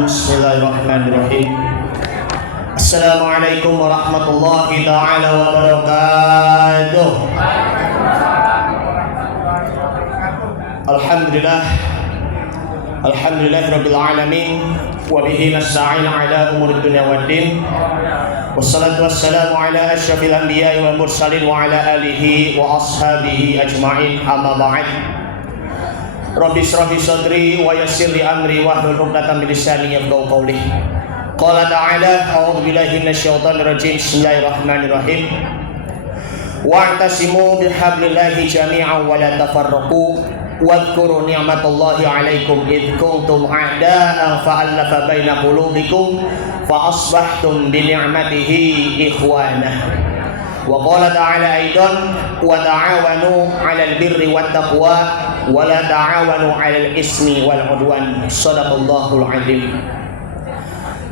Bismillahirrahmanirrahim. Assalamualaikum warahmatullahi ta'ala wabarakatuh. Alhamdulillah Rabbil alamin. Wabihi nasta'in ala umuri dunya waddin. Wassalatu wassalamu ala asyrafil anbiya'i wal mursalin wa ala alihi wa ashabihi ajma'in, amma ba'd. Rabbi shrah li sadri wa yassir li amri wahlul 'uqdatam min lisani yafqahu qawli. Qala ta'ala a'udzu billahi minasyaitonir rajim. Bismillahirrahmanirrahim. Wa'tasimu bihablillahi jami'an wa la tafarraqu wadhkuru ni'matallahi 'alaikum id kuntum a'da'an fa'alafa baina qulubikum fa asbahtum bi ni'matihi ikhwana. Wa qala ta'ala aidan wa ta'awanu 'alal birri wat taqwa wa la ta'awanu 'alal ismi wal 'udwan. Shadaqallahul 'azim.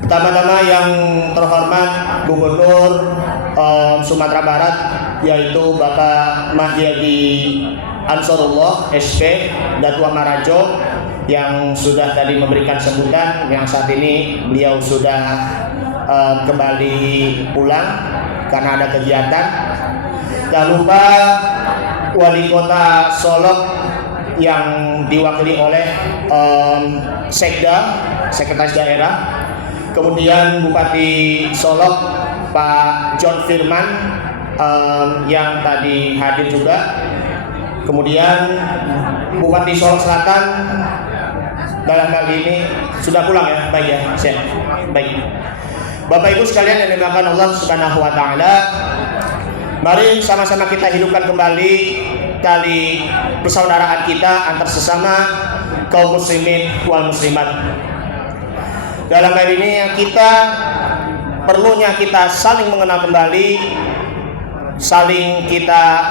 Pertama-tama yang terhormat Gubernur Sumatera Barat, yaitu Bapak Mahyadi Ansarullah SP Datua Marajo, yang sudah tadi memberikan sambutan, yang saat ini beliau sudah kembali pulang karena ada kegiatan. Tak lupa Wali Kota Solok yang diwakili oleh Sekda, Sekretaris Daerah, kemudian Bupati Solok Pak John Firman yang tadi hadir juga, kemudian Bupati Solok Selatan dalam kali ini sudah pulang ya, baik ya, baik. Bapak Ibu sekalian yang dimuliakan Allah Subhanahu wa taala, mari sama-sama kita hidupkan kembali tali persaudaraan kita antar sesama kaum muslimin wal muslimat. Dalam hal ini perlunya kita saling mengenal kembali, saling kita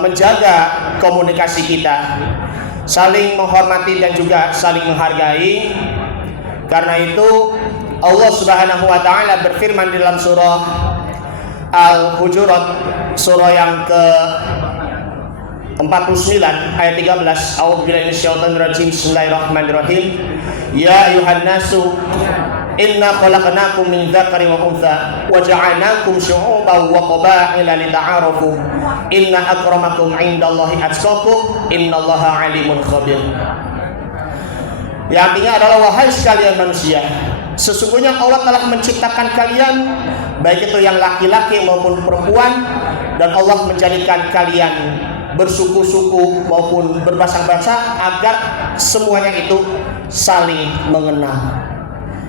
menjaga komunikasi kita, saling menghormati dan juga saling menghargai. Karena itu Allah Subhanahu wa taala berfirman dalam surah Al-Hujurat, surah yang ke-49 ayat 13. A'udzubillahi minasyaitonir rajim. Bismillahirrahmanirrahim. Ya ayuhan nasu inna khalaqnakum min dzakari wa untha wa ja'alnakum syu'uban wa qaba'ila lita'arafu inna akramakum 'indallahi atqakum innallaha 'alimun khabir. Yang artinya adalah, wahai sekalian manusia, sesungguhnya Allah telah menciptakan kalian, baik itu yang laki-laki maupun perempuan, dan Allah menjadikan kalian bersuku-suku maupun berbangsa-bangsa agar semuanya itu saling mengenal.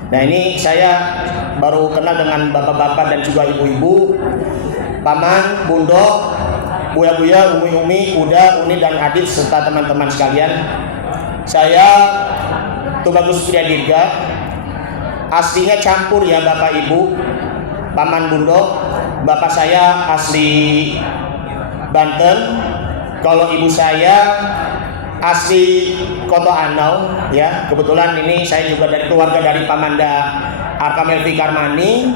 Nah, ini saya baru kenal dengan bapak-bapak dan juga ibu-ibu, paman, bundok, buya-buya, umi-umi, uda, uni dan adit serta teman-teman sekalian. Saya Tubagus Priyadirga, aslinya campur ya Bapak Ibu, paman bundok. Bapak saya asli Banten, kalau ibu saya asli Koto Anau ya. Kebetulan ini saya juga dari keluarga dari Pamanda Arkamelvi Karmani,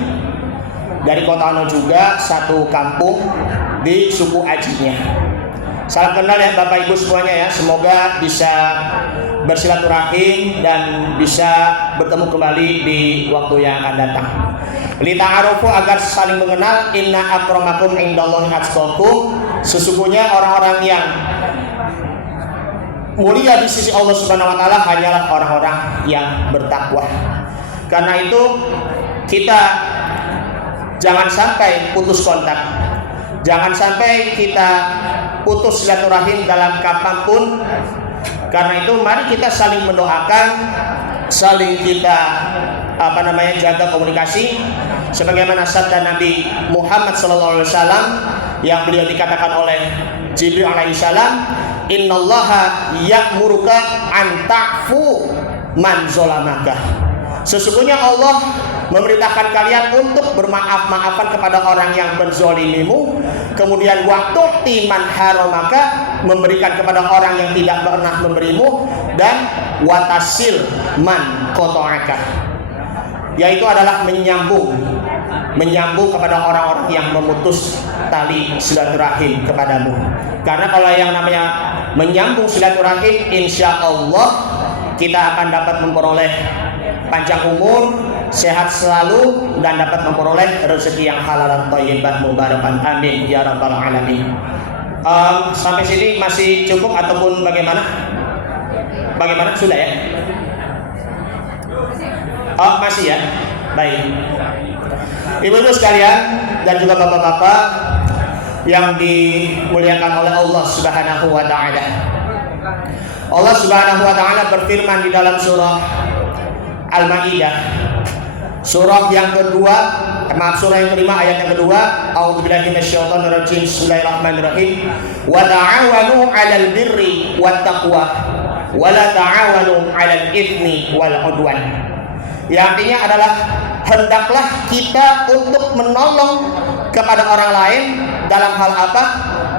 dari Koto Anau juga, satu kampung di suku Ajinya. Salam kenal ya Bapak Ibu semuanya ya. Semoga bisa bersilaturahim dan bisa bertemu kembali di waktu yang akan datang. Lita'arufu, agar saling mengenal. Inna akramakum indallahi atqakum, sesungguhnya orang-orang yang mulia di sisi Allah Subhanahu wa taala hanyalah orang-orang yang bertakwa. Karena itu kita jangan sampai putus kontak, jangan sampai kita putus silaturahim dalam kapanpun. Karena itu mari kita saling mendoakan, saling kita jaga komunikasi, sebagaimana sabda Nabi Muhammad SAW yang beliau dikatakan oleh Jibril alaihissalam, innallaha ya'muruka an ta'fu man zolamaka. Sesungguhnya Allah memerintahkan kalian untuk bermaaf-maafan kepada orang yang menzolimimu. Kemudian waktu timan haramaka, memberikan kepada orang yang tidak pernah memberimu. Dan watasil man qata'aka, yaitu adalah menyambung kepada orang-orang yang memutus tali silaturahim kepadamu. Karena kalau yang namanya menyambung silaturahim, insya Allah kita akan dapat memperoleh panjang umur, sehat selalu, dan dapat memperoleh rezeki yang halal dan thayyibah mubarakan. Amin ya rabbal alamin. Sampai sini masih cukup ataupun bagaimana? Bagaimana? Sudah ya? Masih ya? Baik. Ibu-ibu sekalian dan juga bapak-bapak yang dimuliakan oleh Allah Subhanahu wa taala. Allah Subhanahu wa taala berfirman di dalam surah Al-Maidah, surah yang kedua, surah yang kelima ayat yang kedua. A'udzubillahi minasyaitonirrajim. Bismillahirrahmanirrahim. Wa ta'awanu 'alal birri wat taqwa wa la ta'awanu 'alal itsmi wal 'udwan. Yang artinya adalah hendaklah kita untuk menolong kepada orang lain dalam hal apa?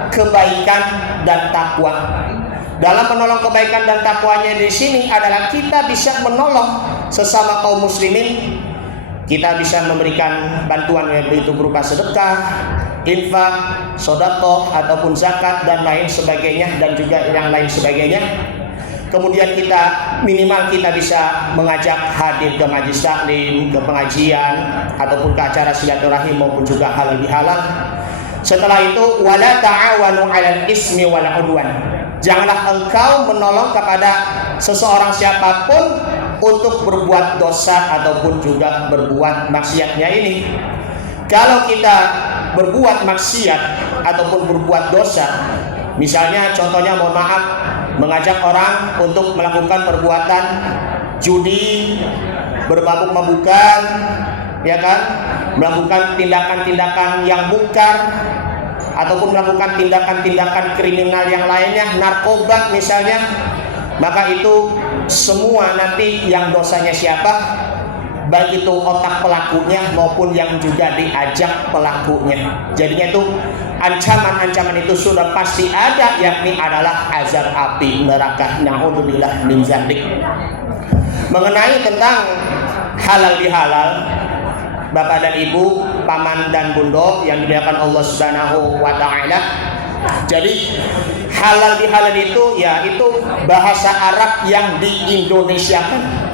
Kebaikan dan takwa. Dalam menolong kebaikan dan takwanya di sini adalah kita bisa menolong sesama kaum muslimin. Kita bisa memberikan bantuan yaitu berupa sedekah, infak, sedekah ataupun zakat dan lain sebagainya, dan juga yang lain sebagainya. Kemudian minimal kita bisa mengajak hadir ke majelis taklim, ke pengajian ataupun ke acara silaturahim maupun juga halal bihalal. Setelah itu wala ta'awanu 'alal ismi wal 'udwan. Janganlah engkau menolong kepada seseorang siapapun untuk berbuat dosa ataupun juga berbuat maksiatnya ini. Kalau kita berbuat maksiat ataupun berbuat dosa, misalnya contohnya mohon maaf mengajak orang untuk melakukan perbuatan judi, berbabuk-babukan, ya kan, melakukan tindakan-tindakan yang mungkar ataupun melakukan tindakan-tindakan kriminal yang lainnya, narkoba misalnya, maka itu semua nanti yang dosanya siapa? Baik itu otak pelakunya maupun yang juga diajak pelakunya. Jadinya itu ancaman-ancaman itu sudah pasti ada, yakni adalah azab api neraka. Na'udzubillah min dzalik. Mengenai tentang halal bihalal, Bapak dan Ibu, paman dan bundok yang dimuliakan Allah Subhanahu wa taala. Jadi halal bihalal itu ya itu bahasa Arab yang diindonesiakan.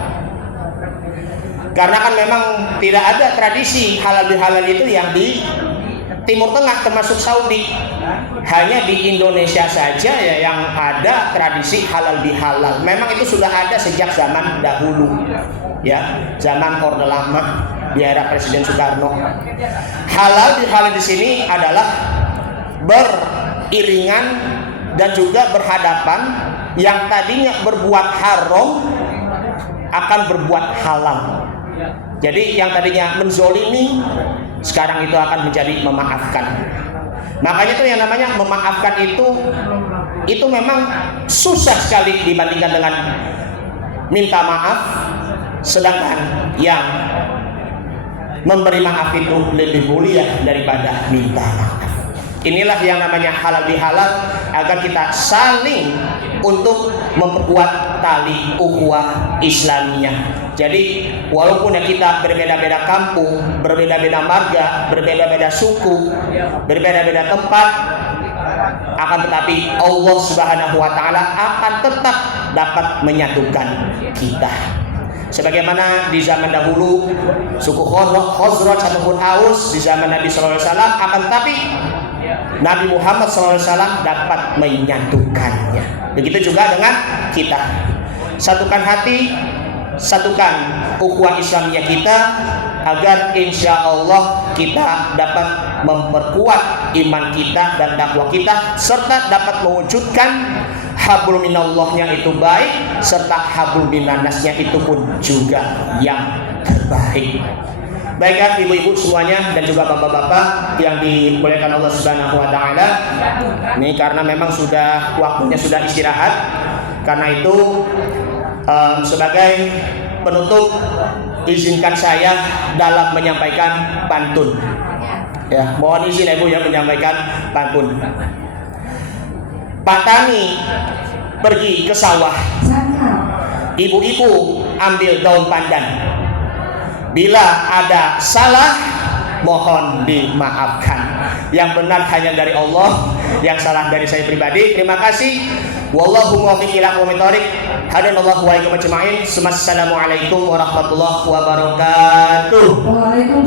Karena kan memang tidak ada tradisi halal bihalal itu yang di Timur Tengah termasuk Saudi. Hanya di Indonesia saja ya yang ada tradisi halal bihalal. Memang itu sudah ada sejak zaman dahulu. Ya, zaman Orde Lama di era Presiden Soekarno. Halal bihalal di sini adalah beriringan dan juga berhadapan. Yang tadinya berbuat haram akan berbuat halal. Jadi yang tadinya menzolimi sekarang itu akan menjadi memaafkan. Makanya itu yang namanya memaafkan itu memang susah sekali dibandingkan dengan minta maaf. Sedangkan yang memberi maaf itu lebih mulia daripada minta maaf. Inilah yang namanya halal bihalal, agar kita saling untuk memperkuat tali ukhuwah Islamiyah. Jadi walaupun kita berbeda-beda kampung, berbeda-beda marga, berbeda-beda suku, berbeda-beda tempat, akan tetapi Allah Subhanahu wa taala akan tetap dapat menyatukan kita. Sebagaimana di zaman dahulu suku Khazraj ataupun Aus di zaman Nabi sallallahu alaihi wasallam, akan tetapi Nabi Muhammad SAW dapat menyatukannya. Begitu juga dengan kita. Satukan hati, satukan ukhuwah Islamiyah kita, agar insya Allah kita dapat memperkuat iman kita dan dakwah kita, serta dapat mewujudkan hablum minallahnya itu baik, serta hablum minannasnya itu pun juga yang terbaik. Baiklah ibu-ibu semuanya dan juga bapak-bapak yang dimuliakan Allah Subhanahu wa taala. Ini karena memang sudah waktunya sudah istirahat. Karena itu sebagai penutup izinkan saya dalam menyampaikan pantun. Ya, mohon izin Ibu yang menyampaikan pantun. Pak Tani pergi ke sawah. Ibu-ibu ambil daun pandan. Bila ada salah, mohon dimaafkan. Yang benar hanya dari Allah, yang salah dari saya pribadi. Terima kasih. Wallahu muwaffiq ila aqwamit thoriq. Hadanallahu wa iyyakum ajma'in. Assalamualaikum warahmatullahi wabarakatuh. Waalaikumsalam.